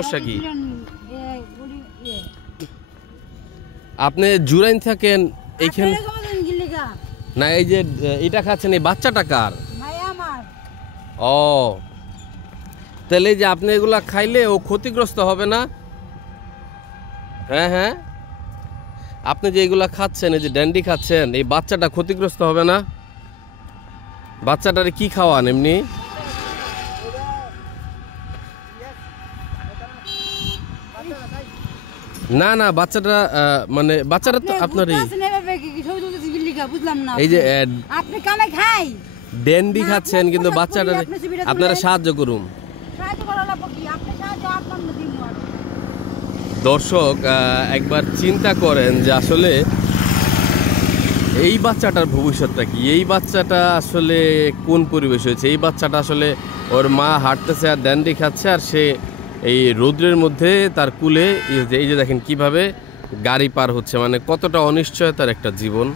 সমস্যা কি? আপনি জুরাইন থাকেন এইখানে না, এই যে এটা খাচ্ছেন এই বাচ্চাটা কার? ও, তাহলে এই যে আপনি এগুলা খাইলে ও ক্ষতিগ্রস্ত হবে না? হ্যাঁ হ্যাঁ, আপনি যে এগুলা খাচ্ছেন, এই যে ড্যান্ডি খাচ্ছেন, এই বাচ্চাটা ক্ষতিগ্রস্ত হবে না? বাচ্চাটারে কি খাওয়ান এমনি? না না, বাচ্চাটা মানে বাচ্চাটা তো আপনারই। এই যে আপনি কানে খাই ড্যান্ডি খাচ্ছেন কিন্তু বাচ্চাটা, আপনারা সাহায্য করুন। দর্শক একবার চিন্তা করেন যে আসলে এই বাচ্চাটার ভবিষ্যৎটা কি? এই বাচ্চাটা আসলে কোন পরিবেশ হয়েছে? এই বাচ্চাটা আসলে ওর মা হাঁটতেছে আর ড্যান্ডি খাচ্ছে, আর সে এই রৌদ্রের মধ্যে তার কুলে এই যে দেখেন কিভাবে গাড়ি পার হচ্ছে, মানে কতটা অনিশ্চয়তার একটা জীবন।